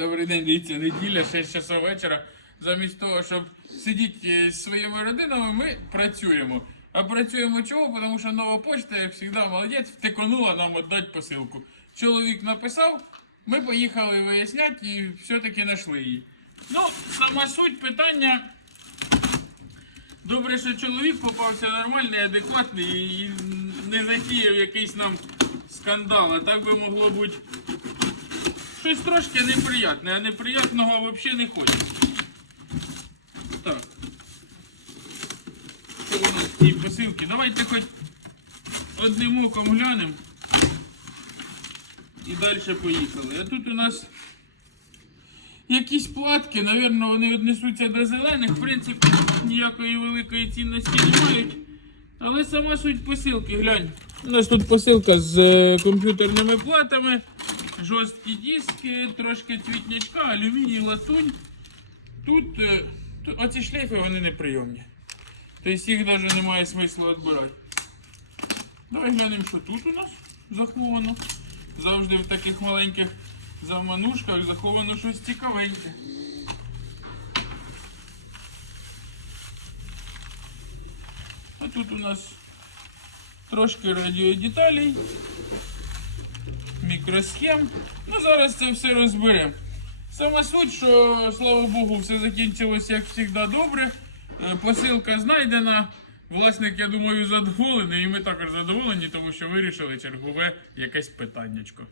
Добрий день, дивіться, неділя, 6 часов вечора. Замість того, щоб сидіти з своїми родинами, ми працюємо. А працюємо чого? Тому що нова почта, як завжди, молодець, втиконула нам віддати посилку. Чоловік написав, ми поїхали виясняти і все-таки знайшли її. Ну, сама суть питання. Добре, що чоловік попався нормальний, адекватний і не затіяв якийсь нам скандал. А так би могло бути щось трошки неприятне, а неприятного взагалі не хочеться. Так. У нас в цій посилці? Давайте хоч одним оком глянемо. І далі поїхали. А тут у нас якісь платки, напевно, вони віднесуться до зелених. В принципі, ніякої великої цінності не мають. Але сама суть посилки, глянь. У нас тут посилка з е, комп'ютерними платами, жорсткі диски, трошки цвітнячка, алюміній, латунь. Тут, е, тут оці шлейфи вони неприйомні. Тобто їх навіть немає смислу відбирати. Давай глянемо, що тут у нас заховано. Завжди в таких маленьких заманушках заховано щось цікавеньке. А тут у нас трошки радіодеталей, мікросхем. Ну, зараз це все розберемо. Сама суть, що, слава Богу, все закінчилось, як завжди, добре. Е, Посилка знайдена. Власник, я думаю, задоволений, і ми також задоволені, тому що вирішили чергове якесь питаннячко.